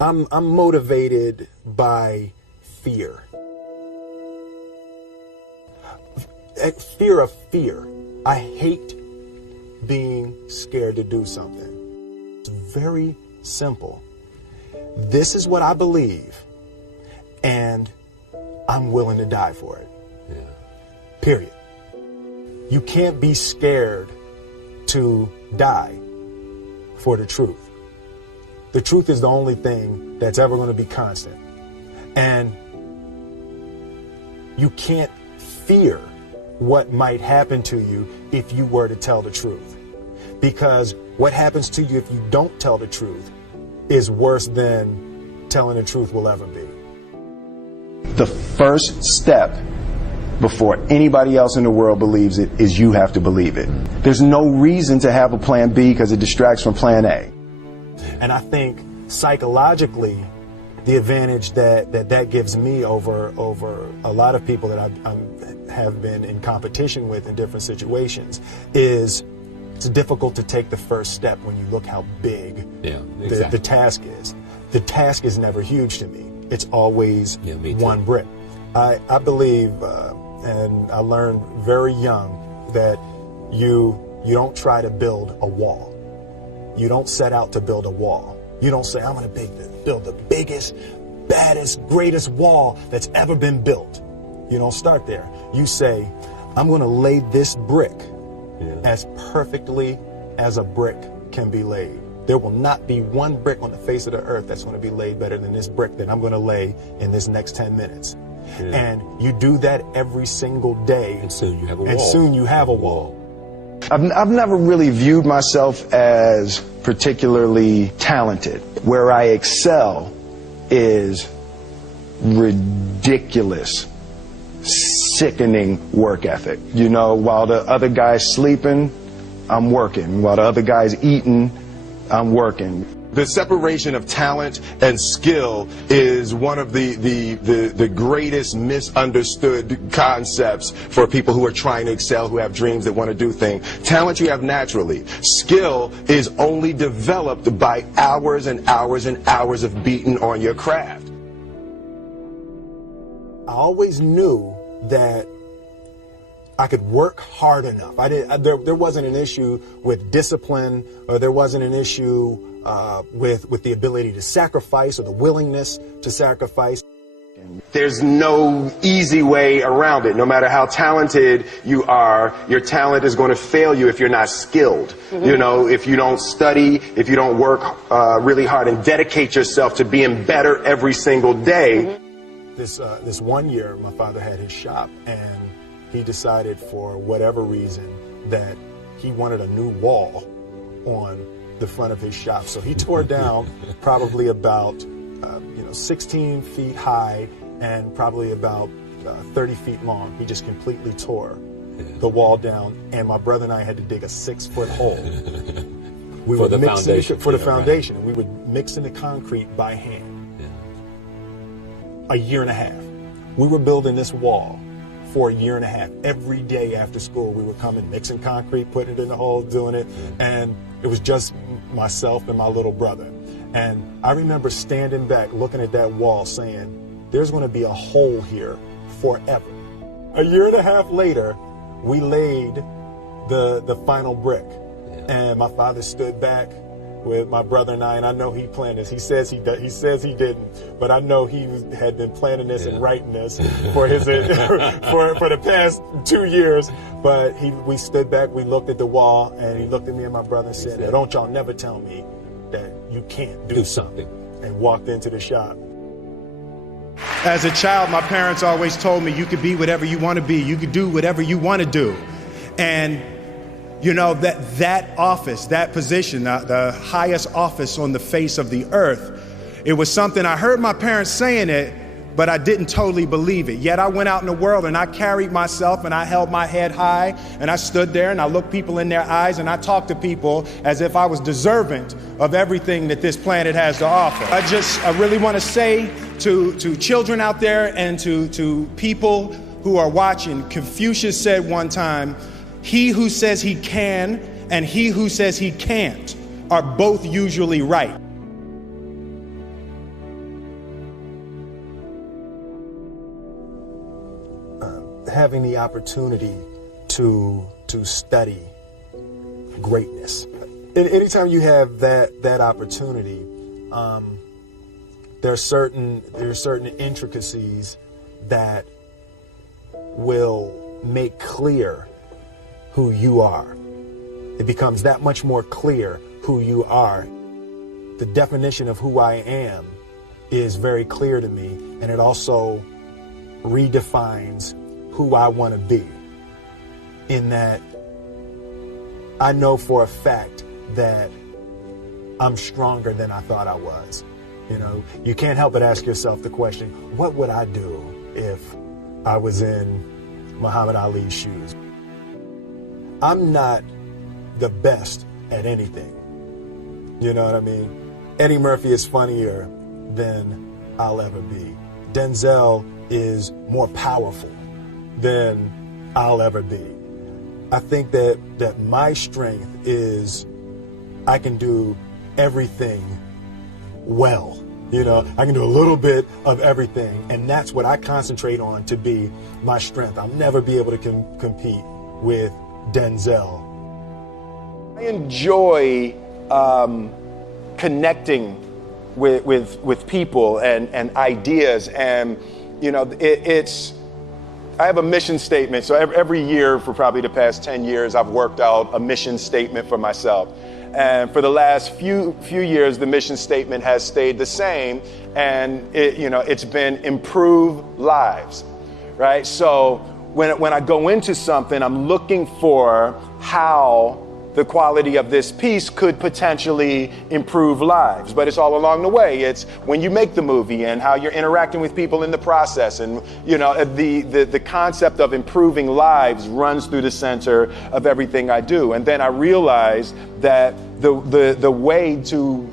I'm motivated by fear. Fear of fear. I hate being scared to do something. It's very simple. This is what I believe, and I'm willing to die for it. Yeah. Period. You can't be scared to die for the truth. The truth is the only thing that's ever going to be constant. And you can't fear what might happen to you if you were to tell the truth. Because what happens to you if you don't tell the truth is worse than telling the truth will ever be. The first step before anybody else in the world believes it is you have to believe it. There's no reason to have a plan B because it distracts from plan A. And I think psychologically, the advantage that gives me over a lot of people that I have been in competition with in different situations is it's difficult to take the first step when you look how big the task is. The task is never huge to me. It's always one brick. I believe, and I learned very young, that you don't try to build a wall. You don't set out to build a wall. You don't say, I'm going to build the biggest, baddest, greatest wall that's ever been built. You don't start there. You say, I'm going to lay this brick as perfectly as a brick can be laid. There will not be one brick on the face of the earth that's going to be laid better than this brick that I'm going to lay in this next 10 minutes. Yeah. And you do that every single day. And soon you have a wall. And soon you have a wall. I've never really viewed myself as particularly talented. Where I excel is ridiculous, sickening work ethic. You know, while the other guy's sleeping, I'm working. While the other guy's eating, I'm working. The separation of talent and skill is one of the greatest misunderstood concepts for people who are trying to excel, who have dreams that want to do things. Talent you have naturally. Skill is only developed by hours and hours and hours of beating on your craft. I always knew that I could work hard enough. There wasn't an issue with discipline, or there wasn't an issue with the ability to sacrifice or the willingness to sacrifice. There's no easy way around it. No matter how talented you are, your talent is going to fail you if you're not skilled. Mm-hmm. You know, if you don't study, if you don't work really hard and dedicate yourself to being better every single day. Mm-hmm. This one year, my father had his shop, and he decided for whatever reason that he wanted a new wall on the front of his shop. So he tore down probably about 16 feet high and probably about 30 feet long. He just completely tore the wall down, and my brother and I had to dig a 6-foot hole. We for the foundation. For the foundation. Right. We would mix in the concrete by hand. A year and a half. We were building this wall for a year and a half. Every day after school, we were coming, mixing concrete, putting it in the hole, doing it. And it was just myself and my little brother. And I remember standing back, looking at that wall, saying, there's going to be a hole here forever. A year and a half later, we laid the final brick. And my father stood back with my brother and I know he planned this. He says he didn't, but I know he had been planning this and writing this for his for the past 2 years. But we stood back, we looked at the wall, and he looked at me and my brother and said, "Don't y'all never tell me that you can't do something," and walked into the shop. As a child, my parents always told me you could be whatever you want to be. You could do whatever you want to do. And you know, that office, that position, the highest office on the face of the earth, it was something I heard my parents saying it, but I didn't totally believe it. Yet I went out in the world and I carried myself and I held my head high and I stood there and I looked people in their eyes and I talked to people as if I was deserving of everything that this planet has to offer. I really want to say to children out there and to people who are watching, Confucius said one time, "He who says he can and he who says he can't are both usually right. Having the opportunity to study greatness. Anytime you have that opportunity, there are certain intricacies that will make clear who you are. It becomes that much more clear who you are. The definition of who I am is very clear to me, and it also redefines who I want to be, in that I know for a fact that I'm stronger than I thought I was. You know, you can't help but ask yourself the question, what would I do if I was in Muhammad Ali's shoes? I'm not the best at anything. You know what I mean? Eddie Murphy is funnier than I'll ever be. Denzel is more powerful than I'll ever be. I think that my strength is I can do everything well. You know, I can do a little bit of everything, and that's what I concentrate on to be my strength. I'll never be able to compete with Denzel. I enjoy connecting with people and ideas, and you know, I have a mission statement. So every year for probably the past 10 years, I've worked out a mission statement for myself. And for the last few years, the mission statement has stayed the same, and it's been improve lives, right? So when I go into something, I'm looking for how the quality of this piece could potentially improve lives. But it's all along the way. It's when you make the movie and how you're interacting with people in the process. And the concept of improving lives runs through the center of everything I do. And then I realized that the way to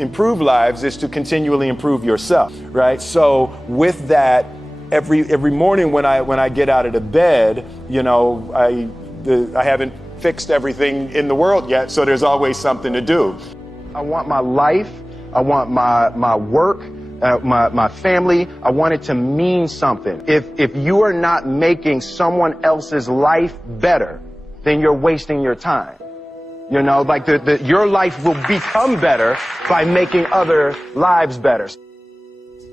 improve lives is to continually improve yourself, right? So with that, every morning when I get out of the bed, I haven't fixed everything in the world yet, so there's always something to do. I want my life, I want my work, my family, I want it to mean something. If you are not making someone else's life better, then you're wasting your time. You know, like your life will become better by making other lives better.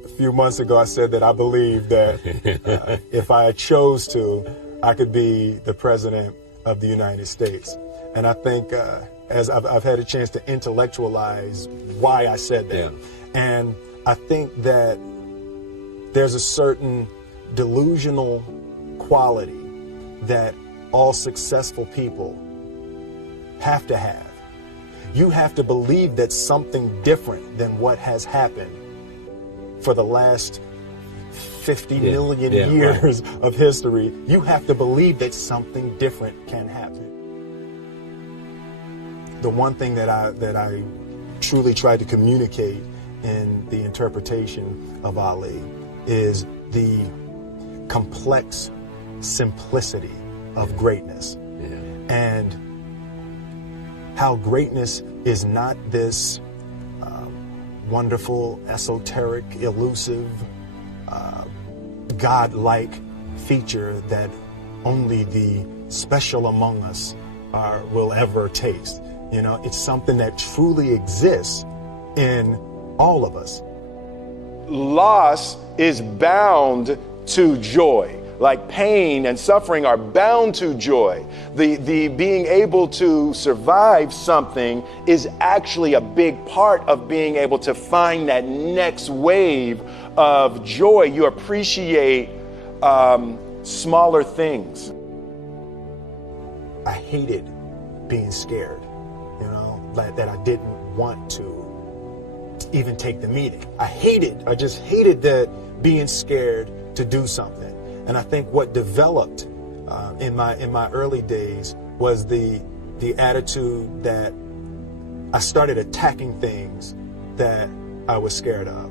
A few months ago, I said that I believe that if I chose to, I could be the president of the United States. And I think as I've had a chance to intellectualize why I said that. Yeah. And I think that there's a certain delusional quality that all successful people have to have. You have to believe that something different than what has happened for the last 50 million years of history. You have to believe that something different can happen. The one thing that I truly tried to communicate in the interpretation of Ali is the complex simplicity of greatness. And how greatness is not this wonderful, esoteric, elusive, God-like feature that only the special among us will ever taste. You know, it's something that truly exists in all of us. Loss is bound to joy. Like pain and suffering are bound to joy. The being able to survive something is actually a big part of being able to find that next wave of joy. You appreciate smaller things. I hated being scared, that I didn't want to even take the meeting. I just hated that being scared to do something. And I think what developed in my early days was the attitude that I started attacking things that I was scared of.